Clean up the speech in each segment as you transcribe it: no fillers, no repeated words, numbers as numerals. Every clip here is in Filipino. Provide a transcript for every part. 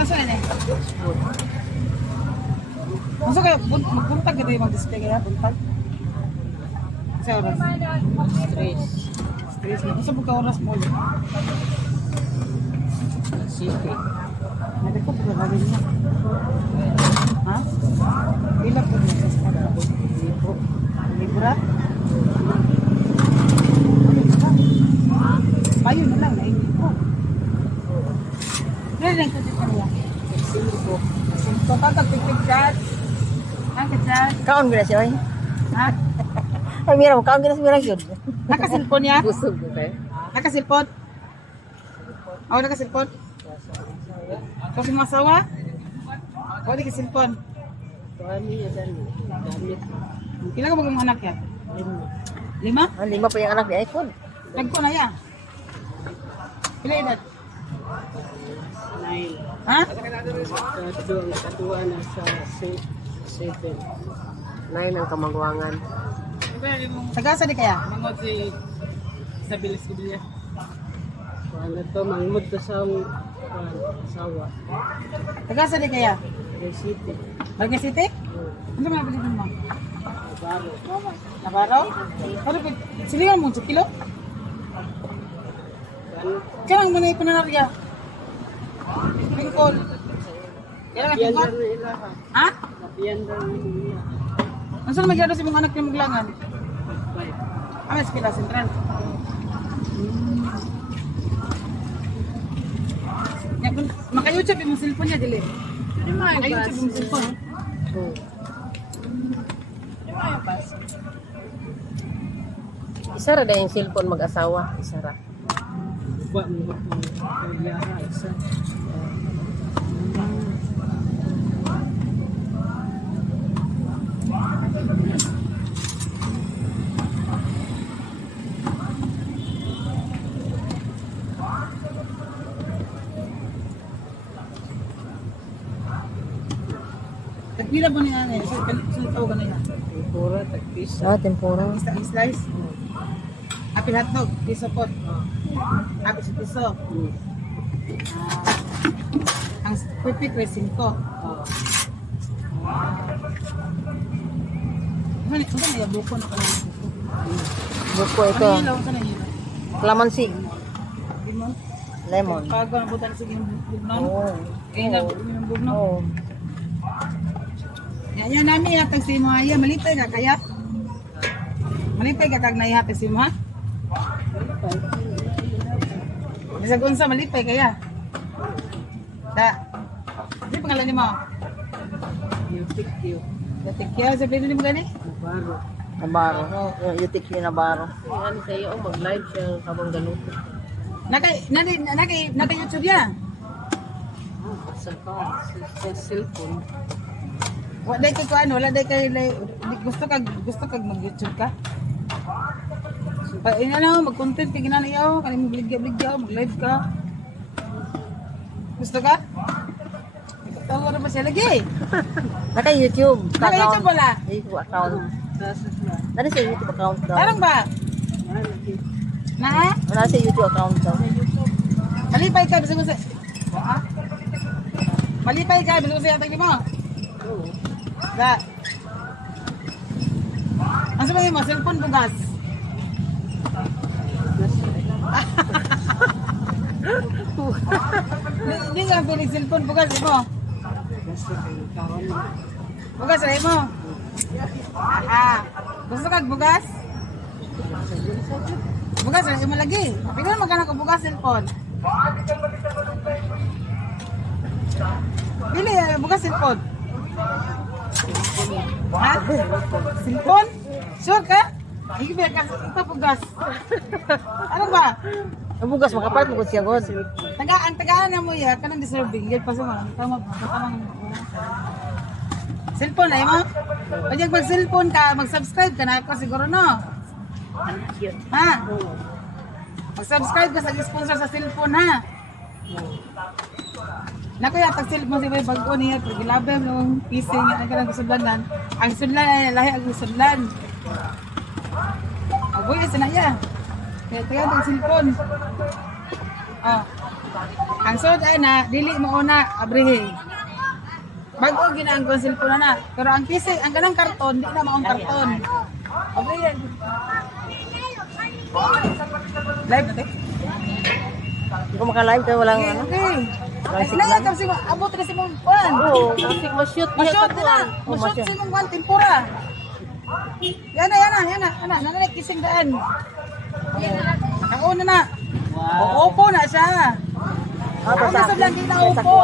Asa na eh? Masa kayo, magbuntag ka tayo mag-display kaya, buntag? Sa oras? Stress na. Masa ka oras mo ulit? City. Nari ko, pagkakarin niya. Ha? Ilang po niya sa skala? Lipo. Libra? Payo na lang, nainip ko. Ano lang kasi kanya? Lipo. So, kakapipig chat. Chat. Kaon gina siya oy. Ha? Ay mira mo kaon gina siya mira gyud. Nakasilpon niya? Busog ko tayo. Nakasilpon? Oo, nakasilpon. Kasi mga asawa? Oo, nakasilpon. Tuhan niya dali. Gamit. Kailan ka mga anak yan? Lima. 5? Ang lima pa yung anak ni iPhone. Nagko na yan. Pila edad? 9. Ha? Katuwa na sa 7. 9 ang kamagwangan. Tagasa di kaya? Mangod si Isabel Escudilla. Ano to, mangod to sa asawa. Tagasa di kaya? City. Bagay City? Ano mga pilitin mo? Baro. Navarro? Ano pa? Silingan mo, 1 kilo? Ano? Kailangan mo na ipananarya. Pingkol. Kailangan Nabiyan pingkol? na nila ha. Ha? Nabiyan na nila. Ano saan magyado si mga anak niya maglangan? Bye. Ah, Eskwela Sentral. Maka-YouTube yung cellphone niya, dili. Maka-YouTube yung cellphone. Isa ra da yung cellphone mag-asawa, isa ra. Ba mo yaha isa. Tagpila po niya na sultaw ka na yan. Pura tagpis. Ah, tempura. Slice. Apil hotdog, piso pot. Apil sa piso. Ang perfect racing ko. Ano na yung buko na pala yung buko? Buko Ano ito. yun lang? Ano yun? Calamansi. Limon? Lemon. Pag ano butan sa yung bugnon? Oo. Kaya na yung bugnon? Oo. Yan namin yatag si mo haya. Malipay ka kaya? Malipay ka kag naihatag si mo ha? Bisag unsa malipay kaya? Di pangalan ni mo? Yung tikyo. Dating kaya sa pwede mo gani? Baro. Nabaro. Yung yutik yung nabaro. Ano sa'yo, mag-live siya habang galuto. Naka YouTube yan. Sa ka, sa cellphone. Wala kay ko ano, wala kay gusto kag mag-YouTube ka. Ina na mag-content kay ginana yaw, kani mo bligya mag-live ka. Gusto ka? Tawo na ba siya lagi? Naka-YouTube. Naka-YouTube wala. YouTube account. Tasas na. Nari sa YouTube account daw. Tarang ba? Lagi. Na? Wala sa YouTube account daw. Malipay ka bisag sa. Ha? Malipay ka bisag sa atag mo. Oo. Da. Asa ba mo cellphone bugas? Hindi ka piling cellphone bugas mo. Basta kayo kawan. Bugas ay mo. Aha. Gusto kag bugas? Bugas ay mo lagi. Pila magkano ko bugas cellphone? Bili bugas cellphone. Ha? Cellphone? Sure ka? Hindi ka bugas. Ano ba? Ang bugas makapalit mo ko siya god. Ang tagaan na mo ya, kanang deserving. Yan pa sa mga. Tamang. Cellphone ay mo? Pag mag-cellphone ka, mag-subscribe ka na ako siguro no? Ha? Mag-subscribe ka sa sponsor sa cellphone ha? Nako yata cellphone si may bago niya, pero gilabi nung PC nga ka ng sudlanan. Ang sudlan ay lahi ang sudlan. Aboy sa na ya. Kaya tayo ng cellphone. Ah. Ang sunod ay na, dili mo una, abrihe. Bago ginaan ko ang cellphone na. Pero ang PC, ang ganang karton, di na maong karton. Abrihe. Live natin? Hindi ko maka-live kaya walang ano. Okay. Naya kasi abot na si mong kwan. Oo, kasi ma-shoot niya Masyot ka na. Masyot si mong kwan, tempura. Yan na. Nanay kising daan. Ang una na. Opo na siya. Ah, Ang basta. nasa lang din na opo.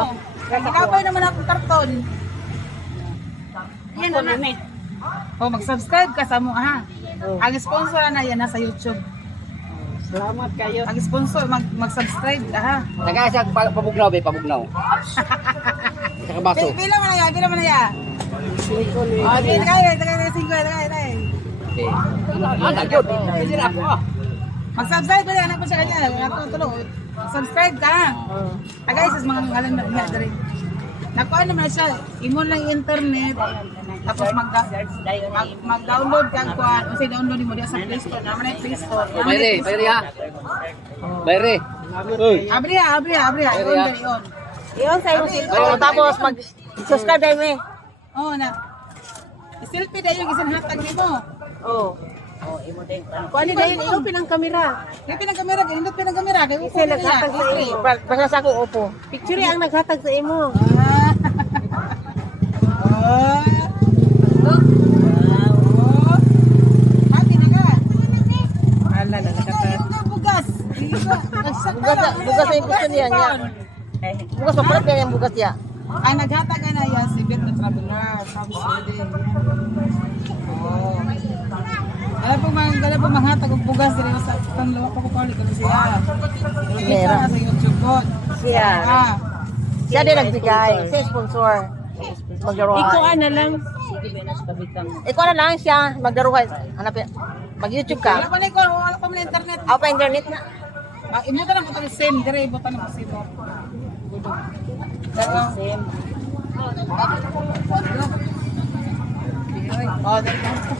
Kinapay naman akong karton. Yan na. Oh, mag-subscribe ka sa mo ha. Ang sponsor na yan nasa YouTube. Salamat kayo. Ang sponsor mag-subscribe ka ha. Nagkasa pabugnaw be pabugnaw. Sa kabaso. Pila man na yan. Silikon eh. Oh, di tagay 5. Okay. Ano gyud? Pwede na ako. Mag-subscribe ka na po sa kanya. Ako tulong. Subscribe ka. Tagay sa mga ngalan na niya diri. Nakuha naman siya, imo lang internet, tapos mag-download ka kuan, kasi download mo diya sa Play Store, naman ay Play Store. Bayre ha. Bayre. Abri, on. Iyon sa iyong cellphone. Tapos mag-subscribe dahil mo eh. Oh, na. Selfie dahil yung isang hatag nimo. Oo. Kuan ni dahil Open ang kamera. Kaya pinang-camera, ganindot pinang-camera, kaya Kasi naghatag sa imo. Basta sa ako, opo. Picture ang naghatag sa imo. Happy na ka. Ala, nakakat. Bugas. Bugas ay gusto niya niya. Bugas papalat niya yung bugas niya. Ang naghatag na yan si Bet na traveler. Sabi siya Oh. Alam po manghatag og bugas diri sa tanlo ko ko ko siya. Meron. Sa YouTube ko. Siya. Ah. Siya din nagbigay. Siya sponsor. Magdaruhan. Ikuan na lang. Ikaw na lang siya. Magdaruhan. Hanapin. Mag-YouTube Wala ka. pa ni ko, wala pa man internet. Ako pa internet na. Imo ta na mo to send dire ibo ta na mo sito. Same. Oh,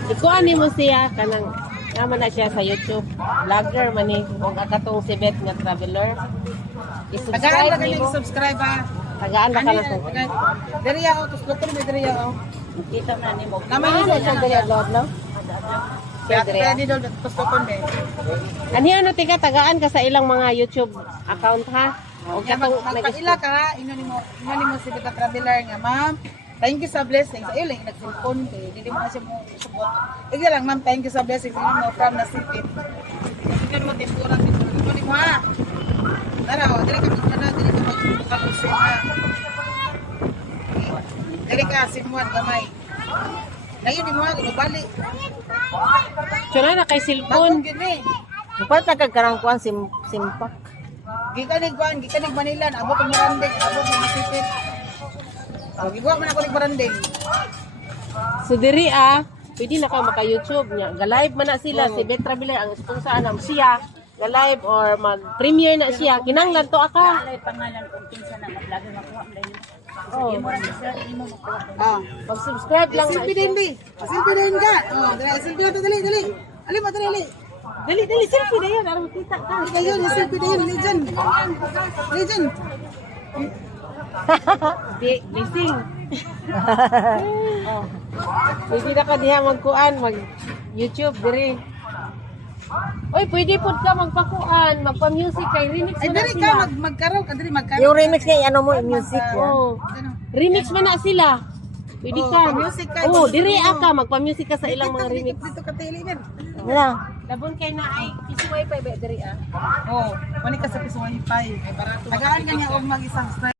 Ikuan ni mo siya kanang naman na siya sa YouTube. Vlogger man ni kung akatong si Beth nga traveler. tagaan I-subscribe ka nimo. kami subscribe ha. Tagaan ba ka lang sa Diri ako to slokon mi diri ako. kita na nimo. Naman Ano ni siya dali agad, no? Kaya kaya di dol to slokon be. Ani ano tika tagaan ka sa ilang mga YouTube account ha. O katong Magpaila ka ha, ino nimo si Beta Traveler nga ma'am. Thank you sa blessing. Sa iyo lang nag-cellphone kay dili mo na siya mo support. Ige lang ma'am, thank you sa blessing. Ino mo from nasipit. Ino mo tempura dito. Ino nimo ha. Tara, dili ka mag-usin ha. Dili ka simuan gamay. Ngayon nimo ha, bali. Tsura na kay Bagong cellphone. gini. Dapat nagkakarangkuan simpak. Gikanig Manila, abot ang Marandig, abot ang Masipit. Oh, gibuha man ako ni Marandig. So diri pwede na ka maka-YouTube niya. Ga-live man na sila si Beth Traveler ang sponsor anam siya. Ga-live or mag-premiere na siya. Kinanglan to aka. Ah, Mag-subscribe lang na. silpi din bi. Silpi din ka. Oh, silpi na to dali. Ali mo dali. Dali selfie na yan. Aram kita ka. Kayo ni silpi din legend. Legend. Bising. Pwede na ka diha magkuan, mag-YouTube diri. Oy, pwede pod ka magpakuan, magpa-music kay remix Ay man na dali sila. ka magkaraw ka dali magkaraw. Yung remix niya, ano mo, yung music. Oh, remix man na sila. Pwede Oh, ka. pa-music ka, Oh, pa-music diri mo. ka magpa-music ka sa ilang mga remix. Dito ka tili men. Wala. Labon kay na ay PC wifi ba diri Oh, wani ka sa piso wifi. Tagaan ka niya og mag-isang